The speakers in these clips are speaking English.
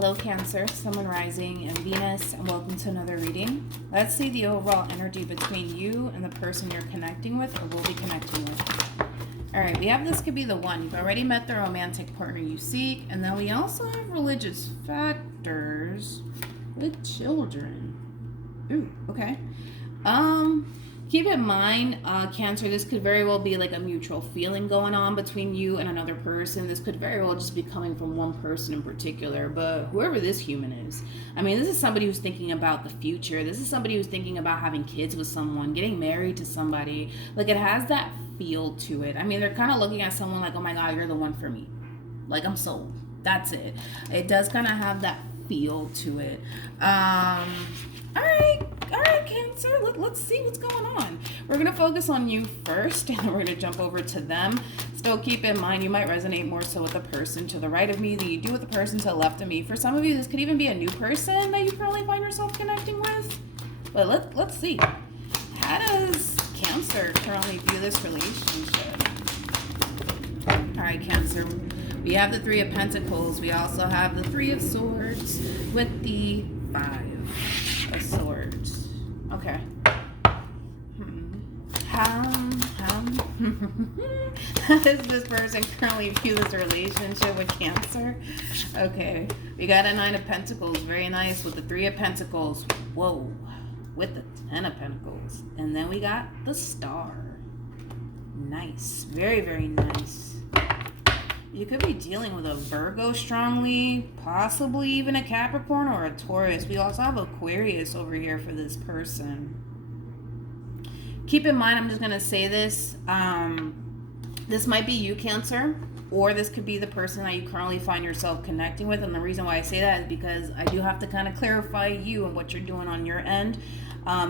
Hello Cancer, Sun, Moon, Rising, and Venus, and welcome to another reading. Let's see the overall energy between you and the person you're connecting with or will be connecting with. Alright, we have this could be the one. You've already met the romantic partner you seek, and then we also have religious factors with children. Ooh, okay. Keep in mind, Cancer, this could very well be like a mutual feeling going on between you and another person. This could very well just be coming from one person in particular, but whoever this human is. I mean, this is somebody who's thinking about the future. This is somebody who's thinking about having kids with someone, getting married to somebody. Like, it has that feel to it. I mean, they're kind of looking at someone like, oh my God, you're the one for me. Like, I'm sold. That's it. It does kind of have that feel to it. All right, Cancer, let's see what's going on. We're going to focus on you first, and then we're going to jump over to them. Still keep in mind, you might resonate more so with the person to the right of me than you do with the person to the left of me. For some of you, this could even be a new person that you currently find yourself connecting with. But let's see. How does Cancer currently view this relationship? All right, Cancer. We have the Three of Pentacles. We also have the Three of Swords with the Five of Swords. Okay. How does this person currently view this relationship with Cancer? Okay. We got a Nine of Pentacles. Very nice. With the Three of Pentacles. Whoa. With the Ten of Pentacles. And then we got the Star. Nice. Very, very nice. You could be dealing with a Virgo strongly, possibly even a Capricorn or a Taurus. We also have Aquarius over here for this person. Keep in mind, I'm just going to say this. This might be you, Cancer, or this could be the person that you currently find yourself connecting with. And the reason why I say that is because I do have to kind of clarify you and what you're doing on your end.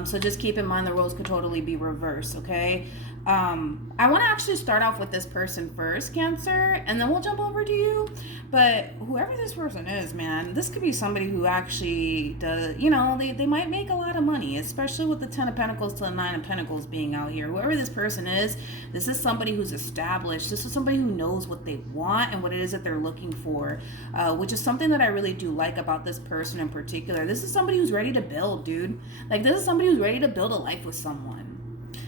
So just keep in mind the roles could totally be reversed, okay? I want to actually start off with this person first, Cancer, and then we'll jump over to you. But whoever this person is, man, this could be somebody who actually does, you know, they might make a lot of money, especially with the Ten of Pentacles to the Nine of Pentacles being out here. Whoever this person is, this is somebody who's established. This is somebody who knows what they want and what it is that they're looking for, which is something that I really do like about this person in particular. This is somebody who's ready to build, dude. Like, this is somebody who's ready to build a life with someone.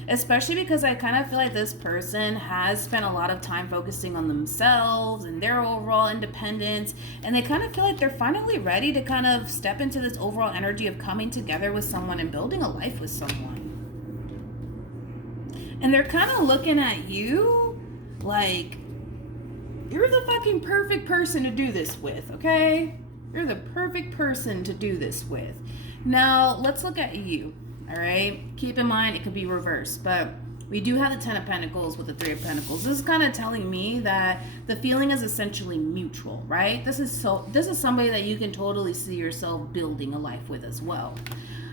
Especially because I kind of feel like this person has spent a lot of time focusing on themselves and their overall independence. And they kind of feel like they're finally ready to kind of step into this overall energy of coming together with someone and building a life with someone. And they're kind of looking at you like, you're the fucking perfect person to do this with, okay? You're the perfect person to do this with. Now, let's look at you. All right. Keep in mind, it could be reversed, but we do have the Ten of Pentacles with the Three of Pentacles. This is kind of telling me that the feeling is essentially mutual, right? This is somebody that you can totally see yourself building a life with as well.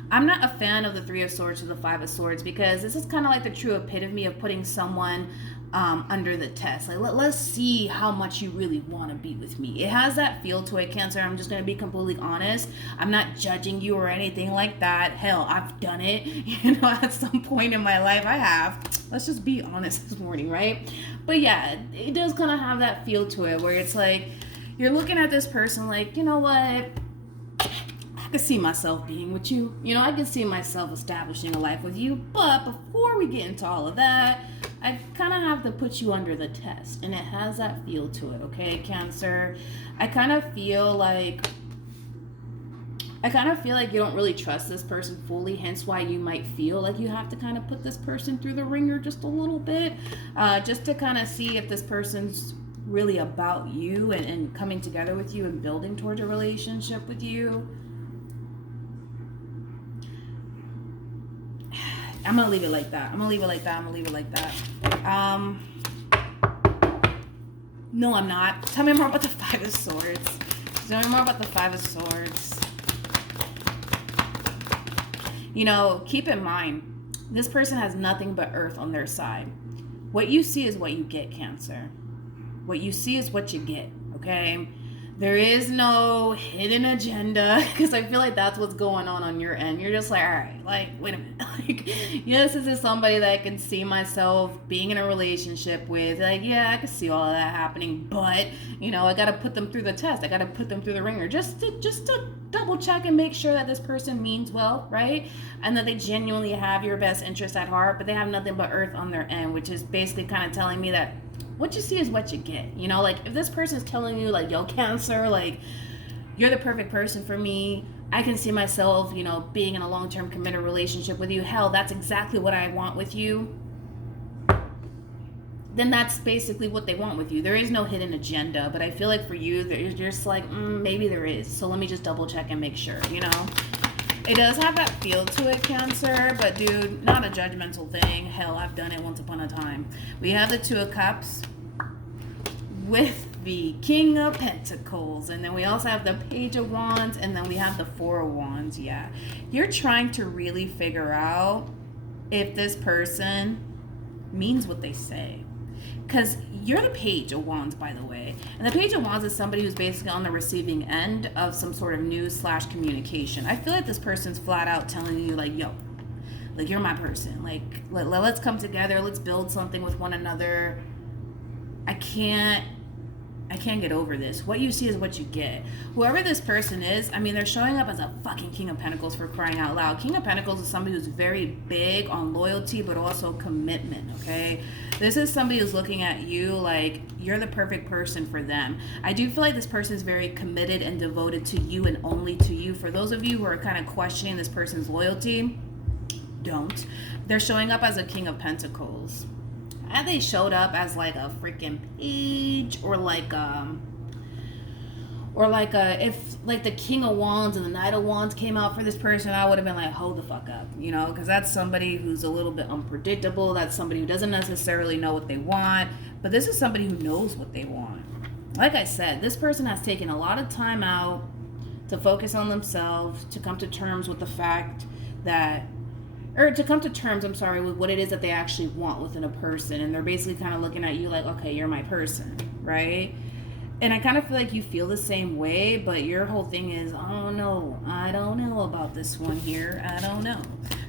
I'm not a fan of the Three of Swords or the Five of Swords because this is kind of like the true epitome of putting someone under the test. Like, let's see how much you really want to be with me. It has that feel to it, Cancer. I'm just going to be completely honest. I'm not judging you or anything like that. Hell, I've done it. You know, at some point in my life, I have. Let's just be honest this morning, right? But yeah, it does kind of have that feel to it where it's like, you're looking at this person like, you know what? I could see myself being with you. You know, I could see myself establishing a life with you. But before we get into all of that, I kind of have to put you under the test. And it has that feel to it, okay, Cancer? I kind of feel like you don't really trust this person fully, hence why you might feel like you have to kind of put this person through the ringer just a little bit, just to kind of see if this person's really about you and coming together with you and building towards a relationship with you. I'm going to leave it like that. No, I'm not. Tell me more about the Five of Swords. You know, keep in mind, this person has nothing but earth on their side. What you see is what you get, Cancer. What you see is what you get, okay? There is no hidden agenda, because I feel like that's what's going on your end. You're just like, all right, like, wait a minute. Like, yes, this is somebody that I can see myself being in a relationship with. Like, yeah, I can see all of that happening, but, you know, I got to put them through the test. I got to put them through the ringer just to double check and make sure that this person means well, right? And that they genuinely have your best interest at heart, but they have nothing but earth on their end, which is basically kind of telling me that what you see is what you get. You know, like if this person's telling you like, yo, Cancer, like you're the perfect person for me, I can see myself, you know, being in a long-term committed relationship with you, hell, that's exactly what I want with you, then that's basically what they want with you. There is no hidden agenda, but I feel like for you, there's just like, maybe there is, so let me just double check and make sure, you know. It does have that feel to it, Cancer, but dude, not a judgmental thing. Hell, I've done it once upon a time. We have the Two of Cups with the King of Pentacles, and then we also have the Page of Wands, and then we have the Four of Wands. Yeah, you're trying to really figure out if this person means what they say. Because you're the Page of Wands, by the way. And the Page of Wands is somebody who's basically on the receiving end of some sort of news / communication. I feel like this person's flat out telling you, like, yo, like, you're my person. Like, let's come together. Let's build something with one another. I can't get over this. What you see is what you get. Whoever this person is, I mean, they're showing up as a fucking King of Pentacles, for crying out loud. King of Pentacles is somebody who's very big on loyalty, but also commitment, okay? This is somebody who's looking at you like you're the perfect person for them. I do feel like this person is very committed and devoted to you and only to you. For those of you who are kind of questioning this person's loyalty, don't. They're showing up as a King of Pentacles. Had they showed up as like a freaking page, or like if like the King of Wands and the Knight of Wands came out for this person, I would have been like, hold the fuck up, you know, because that's somebody who's a little bit unpredictable. That's somebody who doesn't necessarily know what they want, but this is somebody who knows what they want. Like I said, this person has taken a lot of time out to focus on themselves, to come to terms with the fact that, or to come to terms, I'm sorry, with what it is that they actually want within a person. And they're basically kind of looking at you like, okay, you're my person, right? And I kind of feel like you feel the same way, but your whole thing is, oh no, I don't know about this one here. I don't know.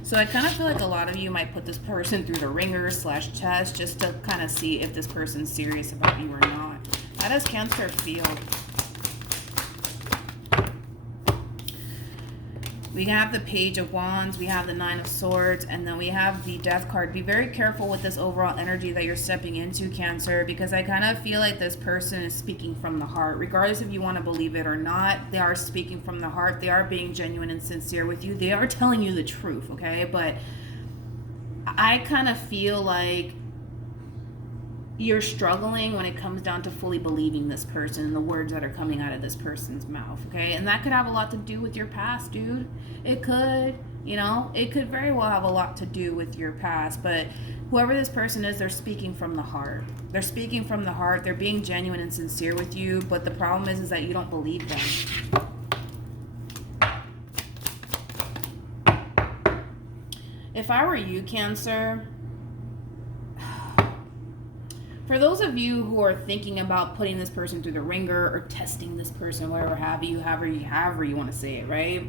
So I kind of feel like a lot of you might put this person through the ringer / test just to kind of see if this person's serious about you or not. How does Cancer feel? We have the Page of Wands, we have the Nine of Swords, and then we have the Death card. Be very careful with this overall energy that you're stepping into, Cancer, because I kind of feel like this person is speaking from the heart. Regardless if you want to believe it or not, they are speaking from the heart. They are being genuine and sincere with you. They are telling you the truth, okay? But I kind of feel like you're struggling when it comes down to fully believing this person and the words that are coming out of this person's mouth, okay? And that could have a lot to do with your past, dude. It could, you know, it could very well have a lot to do with your past, but whoever this person is, they're speaking from the heart. They're speaking from the heart. They're being genuine and sincere with you, but the problem is that you don't believe them. If I were you, Cancer, for those of you who are thinking about putting this person through the ringer or testing this person, whatever have you, however you want to say it, right?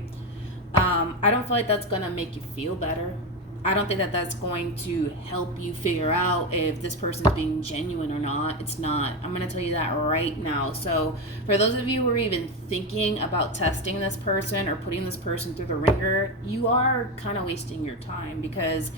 I don't feel like that's going to make you feel better. I don't think that that's going to help you figure out if this person's being genuine or not. It's not. I'm going to tell you that right now. So for those of you who are even thinking about testing this person or putting this person through the ringer, you are kind of wasting your time, because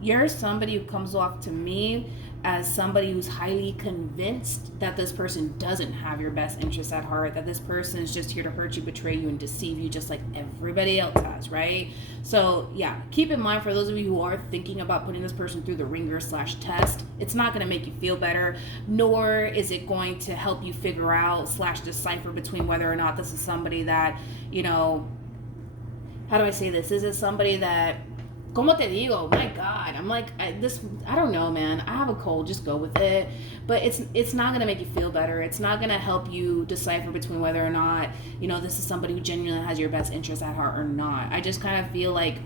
you're somebody who comes off to me as somebody who's highly convinced that this person doesn't have your best interests at heart, that this person is just here to hurt you, betray you, and deceive you just like everybody else has, right? So yeah, keep in mind, for those of you who are thinking about putting this person through the ringer / test, it's not going to make you feel better, nor is it going to help you figure out / decipher between whether or not this is somebody that, you know, how do I say this? Is it somebody that, como te digo, my God, I'm like, I don't know, man. I have a cold, just go with it. But it's not going to make you feel better. It's not going to help you decipher between whether or not, you know, this is somebody who genuinely has your best interest at heart or not. I just kind of feel like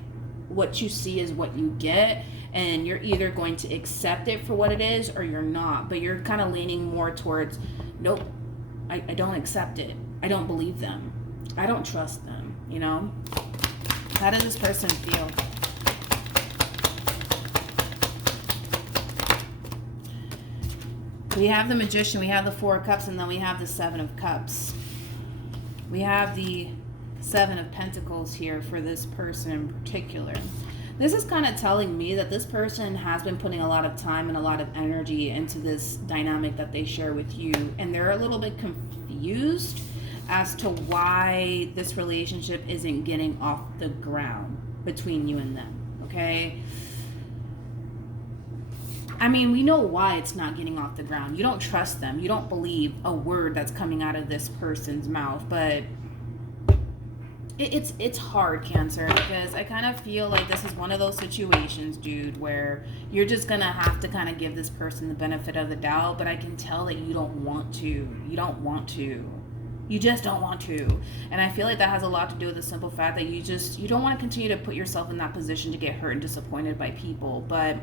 what you see is what you get, and you're either going to accept it for what it is or you're not. But you're kind of leaning more towards, nope, I don't accept it. I don't believe them. I don't trust them, you know? How does this person feel? We have the Magician, we have the Four of Cups, and then we have the Seven of Cups. We have the Seven of Pentacles here for this person in particular. This is kind of telling me that this person has been putting a lot of time and a lot of energy into this dynamic that they share with you, and they're a little bit confused as to why this relationship isn't getting off the ground between you and them, okay? I mean, we know why it's not getting off the ground. You don't trust them. You don't believe a word that's coming out of this person's mouth, but it's hard, Cancer, because I kind of feel like this is one of those situations, dude, where you're just gonna have to kind of give this person the benefit of the doubt, but I can tell that you don't want to. You don't want to. You just don't want to. And I feel like that has a lot to do with the simple fact that you don't want to continue to put yourself in that position to get hurt and disappointed by people. But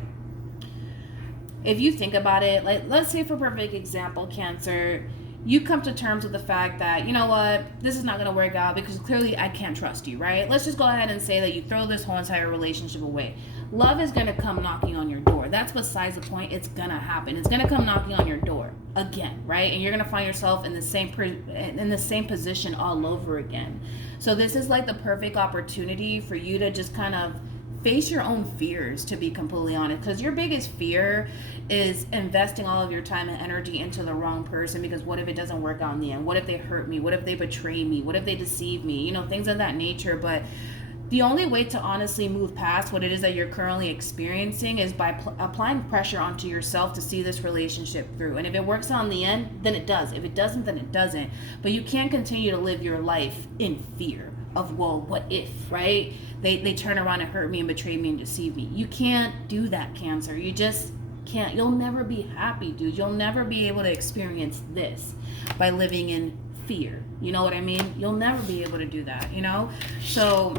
if you think about it, like, let's say for perfect example, Cancer, you come to terms with the fact that, you know what, this is not going to work out because clearly I can't trust you, right? Let's just go ahead and say that you throw this whole entire relationship away. Love is going to come knocking on your door. That's besides the point. It's going to happen. It's going to come knocking on your door again, right? And you're going to find yourself in the same position all over again. So this is like the perfect opportunity for you to just kind of face your own fears, to be completely honest, because your biggest fear is investing all of your time and energy into the wrong person, because what if it doesn't work out in the end? What if they hurt me? What if they betray me? What if they deceive me? You know, things of that nature. But the only way to honestly move past what it is that you're currently experiencing is by applying pressure onto yourself to see this relationship through. And if it works out in the end, then it does. If it doesn't, then it doesn't. But you can't continue to live your life in fear of, well, what if, right? They turn around and hurt me and betray me and deceive me. You can't do that, Cancer. You just can't. You'll never be happy, dude. You'll never be able to experience this by living in fear. You know what I mean? You'll never be able to do that, you know? So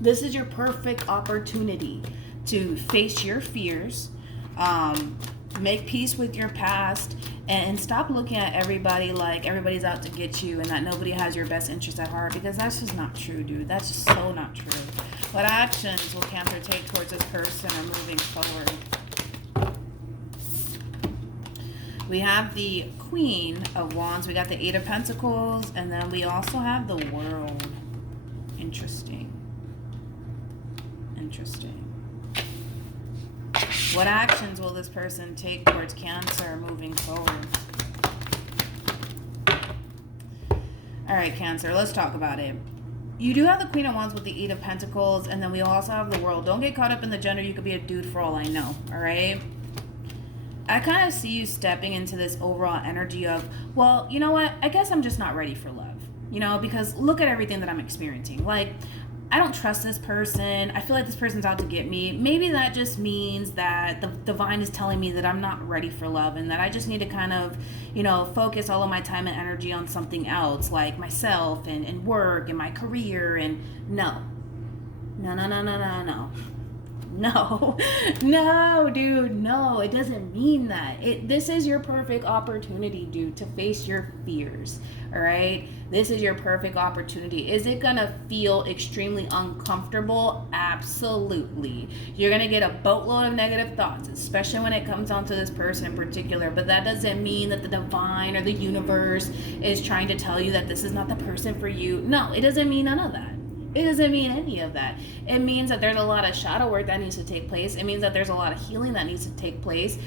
this is your perfect opportunity to face your fears, make peace with your past, and stop looking at everybody like everybody's out to get you and that nobody has your best interest at heart, because that's just not true, dude. That's just so not true. What actions will Cancer take towards this person or moving forward? We have the Queen of Wands, we got the Eight of Pentacles, and then we also have the World. Interesting. What actions will this person take towards Cancer moving forward? All right, Cancer, let's talk about it. You do have the Queen of Wands with the Eight of Pentacles, and then we also have the World. Don't get caught up in the gender. You could be a dude for all I know, all right? I kind of see you stepping into this overall energy of, well, you know what? I guess I'm just not ready for love, you know, because look at everything that I'm experiencing. Like, I don't trust this person. I feel like this person's out to get me. Maybe that just means that the divine is telling me that I'm not ready for love and that I just need to kind of, you know, focus all of my time and energy on something else, like myself and work and my career. And no, dude, no, it doesn't mean that. This is your perfect opportunity, dude, to face your fears, all right? This is your perfect opportunity. Is it gonna feel extremely uncomfortable? Absolutely. You're gonna get a boatload of negative thoughts, especially when it comes down to this person in particular, but that doesn't mean that the divine or the universe is trying to tell you that this is not the person for you. No, it doesn't mean none of that. It doesn't mean any of that. It means that there's a lot of shadow work that needs to take place. It means that there's a lot of healing that needs to take place.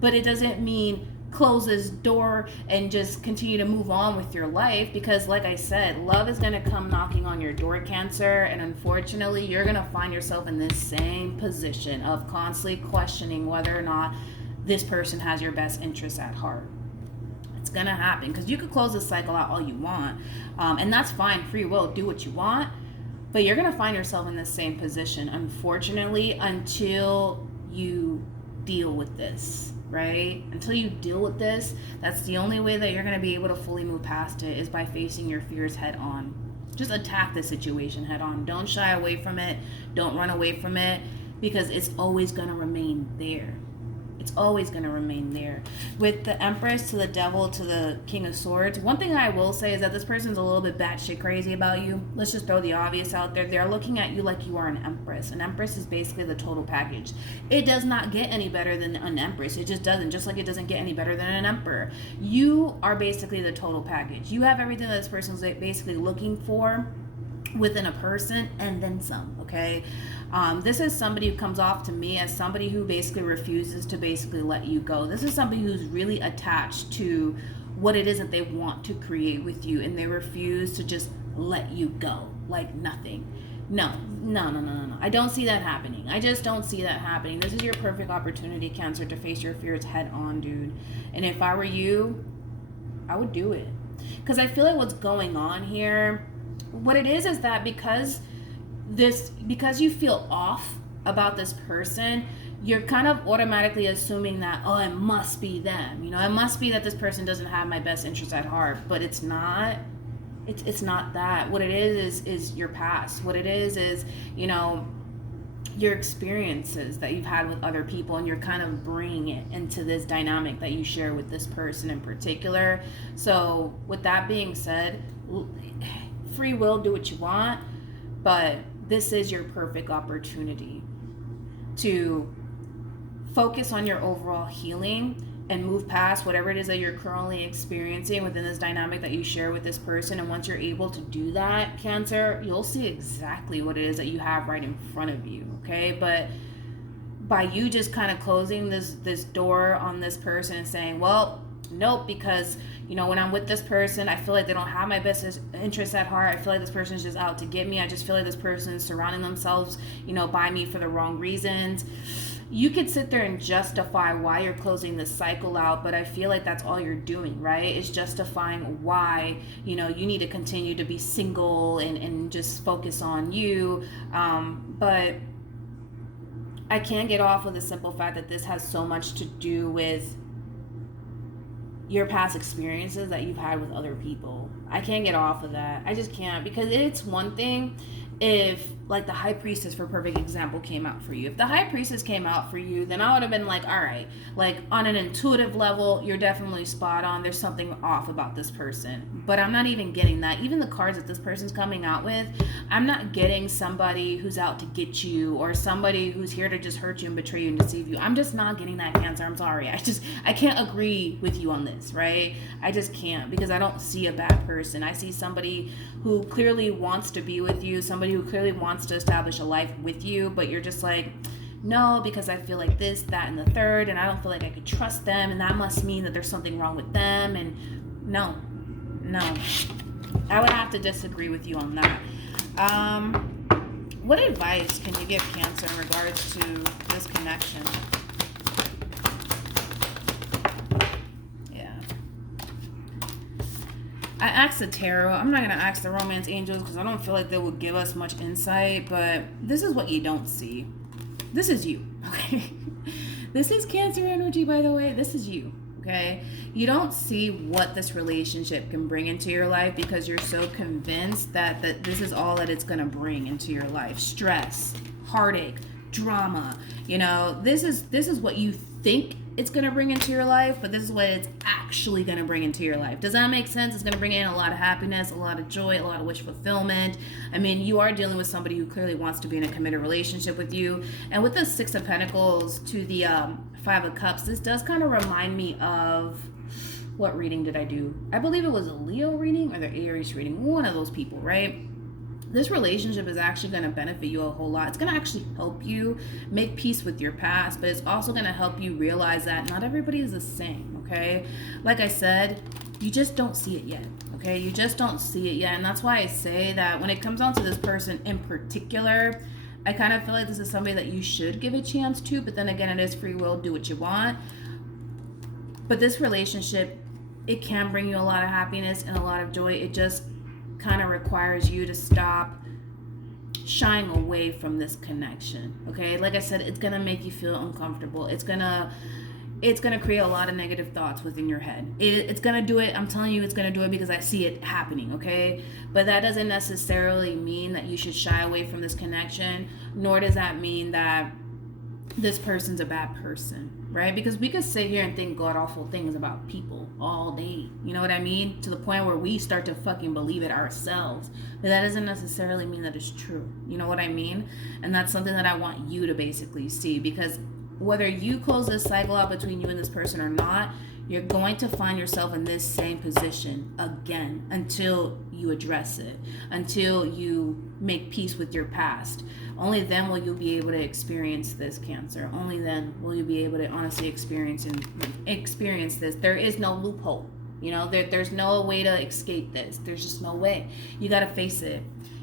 But it doesn't mean close this door and just continue to move on with your life, because like I said, love is going to come knocking on your door, Cancer, and unfortunately you're going to find yourself in this same position of constantly questioning whether or not this person has your best interests at heart. It's going to happen, because you could close this cycle out all you want, and that's fine, free will, do what you want. But you're going to find yourself in the same position, unfortunately, until you deal with this, right? Until you deal with this, that's the only way that you're going to be able to fully move past it, is by facing your fears head on. Just attack the situation head on. Don't shy away from it. Don't run away from it, because it's always going to remain there. It's always going to remain there. With the Empress to the Devil to the King of Swords, one thing I will say is that this person's a little bit batshit crazy about you. Let's just throw the obvious out there. They're looking at you like you are an Empress. An Empress is basically the total package. It does not get any better than an Empress. It just doesn't. Just like it doesn't get any better than an Emperor. You are basically the total package. You have everything that this person's basically looking for within a person and then some. Okay, this is somebody who comes off to me as somebody who basically refuses to basically let you go. This is somebody who's really attached to what it is that they want to create with you, and they refuse to just let you go like nothing. No. I don't see that happening. I just don't see that happening. This is your perfect opportunity, Cancer, to face your fears head on, dude. And if I were you, I would do it. Because I feel like what's going on here, what it is that because you feel off about this person, you're kind of automatically assuming that, oh, it must be them. It must be that this person doesn't have my best interest at heart. But it's not. It's not that. What it is your past. What it is your experiences that you've had with other people, and you're kind of bringing it into this dynamic that you share with this person in particular. So with that being said, free will, do what you want, but this is your perfect opportunity to focus on your overall healing and move past whatever it is that you're currently experiencing within this dynamic that you share with this person. And once you're able to do that, Cancer, you'll see exactly what it is that you have right in front of you. Okay, but by you just kind of closing this door on this person and saying, well, nope, because when I'm with this person, I feel like they don't have my best interests at heart. I feel like this person is just out to get me. I just feel like this person is surrounding themselves by me for the wrong reasons. You could sit there and justify why you're closing this cycle out, but I feel like that's all you're doing, right? It's justifying why you need to continue to be single and just focus on you. But I can't get off with the simple fact that this has so much to do with your past experiences that you've had with other people. I can't get off of that. I just can't, because it's one thing if, like, the High Priestess, for perfect example, came out for you. If the High Priestess came out for you, then I would have been like, all right, like, on an intuitive level, you're definitely spot on. There's something off about this person. But I'm not even getting that. Even the cards that this person's coming out with, I'm not getting somebody who's out to get you, or somebody who's here to just hurt you and betray you and deceive you. I'm just not getting that, Cancer. I'm sorry. I can't agree with you on this, right? I just can't, because I don't see a bad person. I see somebody who clearly wants to be with you, somebody who clearly wants to establish a life with you, but you're just like, no, because I feel like this, that, and the third, and I don't feel like I could trust them, and that must mean that there's something wrong with them. And no, I would have to disagree with you on that. What advice can you give, Cancer, in regards to this connection? I asked the tarot. I'm not going to ask the romance angels because I don't feel like they will give us much insight, but this is what you don't see. This is you, okay? This is Cancer energy, by the way. This is you, okay? You don't see what this relationship can bring into your life because you're so convinced that this is all that it's going to bring into your life. Stress, heartache, drama. This is what you think it's going to bring into your life, but this is what it's actually going to bring into your life. Does that make sense? It's going to bring in a lot of happiness, a lot of joy, a lot of wish fulfillment. I mean, you are dealing with somebody who clearly wants to be in a committed relationship with you. And with the Six of Pentacles to the Five of Cups, this does kind of remind me of, what reading did I do? I believe it was a Leo reading or the Aries reading. One of those people, right? This relationship is actually going to benefit you a whole lot. It's going to actually help you make peace with your past, but it's also going to help you realize that not everybody is the same, okay? Like I said, you just don't see it yet, okay? You just don't see it yet, and that's why I say that when it comes down to this person in particular, I kind of feel like this is somebody that you should give a chance to, but then again, it is free will, do what you want. But this relationship, it can bring you a lot of happiness and a lot of joy. It just kind of requires you to stop shying away from this connection, okay? Like I said, it's gonna make you feel uncomfortable. It's gonna create a lot of negative thoughts within your head. It's gonna do it. I'm telling you, it's gonna do it because I see it happening, okay? But that doesn't necessarily mean that you should shy away from this connection, nor does that mean that this person's a bad person, right? Because we could sit here and think god awful things about people all day, you know what I mean, to the point where we start to fucking believe it ourselves, but that doesn't necessarily mean that it's true, you know what I mean? And that's something that I want you to basically see, because whether you close this cycle out between you and this person or not, you're going to find yourself in this same position again until you address it, until you make peace with your past. Only then will you be able to experience this, Cancer. Only then will you be able to honestly experience this. There is no loophole. You know, there's no way to escape this. There's just no way. You got to face it.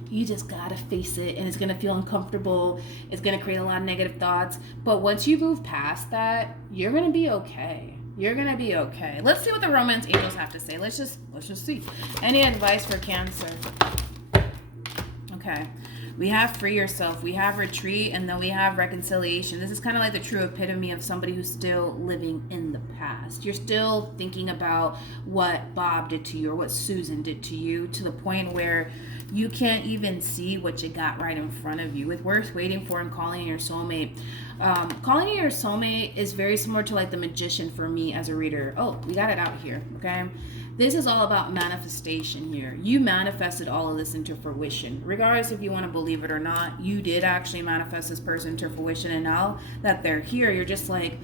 You just gotta face it, and it's gonna feel uncomfortable. It's gonna create a lot of negative thoughts. But once you move past that, you're gonna be okay. You're gonna be okay. Let's see what the romance angels have to say. Let's just see. Any advice for Cancer? Okay. We have free yourself, we have retreat, and then we have reconciliation. This is kind of like the true epitome of somebody who's still living in the past. You're still thinking about what Bob did to you or what Susan did to you, to the point where you can't even see what you got right in front of you. With worth waiting for and calling in your soulmate. Calling in your soulmate is very similar to like the magician for me as a reader. Oh, we got it out here, okay? This is all about manifestation here. You manifested all of this into fruition. Regardless if you want to believe it or not, you did actually manifest this person into fruition. And now that they're here, you're just like,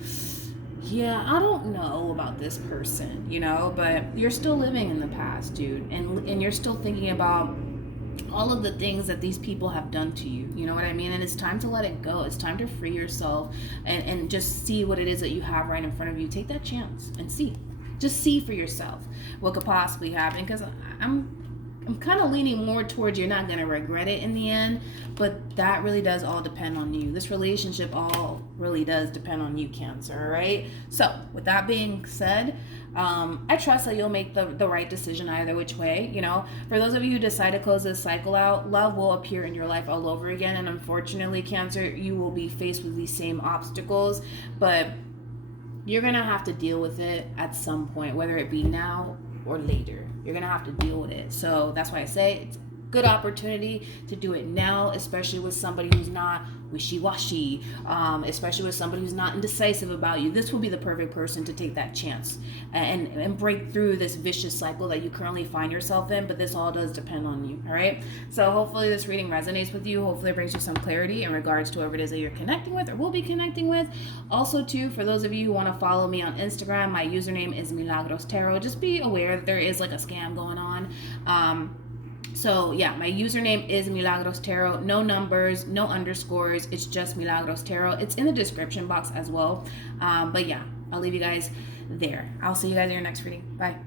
yeah, I don't know about this person, you know, but you're still living in the past, dude. And you're still thinking about all of the things that these people have done to you, you know what I mean? And it's time to let it go. It's time to free yourself and just see what it is that you have right in front of you. Take that chance and see. Just see for yourself what could possibly happen, because I'm kind of leaning more towards you're not going to regret it in the end, but that really does all depend on you. This relationship all really does depend on you, Cancer, all right? So with that being said, I trust that you'll make the right decision either which way, you know. For those of you who decide to close this cycle out, love will appear in your life all over again, and unfortunately, Cancer, you will be faced with these same obstacles, but you're going to have to deal with it at some point, whether it be now or later. You're going to have to deal with it. So that's why I say it's a good opportunity to do it now, especially with somebody who's not wishy-washy, especially with somebody who's not indecisive about you. This will be the perfect person to take that chance and break through this vicious cycle that you currently find yourself in, but this all does depend on you, all right? So hopefully this reading resonates with you. Hopefully it brings you some clarity in regards to whoever it is that you're connecting with or will be connecting with. Also, too, for those of you who want to follow me on Instagram, my username is MilagrosTarot. Just be aware that there is like a scam going on. So yeah, my username is MilagrosTarot. No numbers, no underscores. It's just MilagrosTarot. It's in the description box as well. But yeah, I'll leave you guys there. I'll see you guys in your next reading. Bye.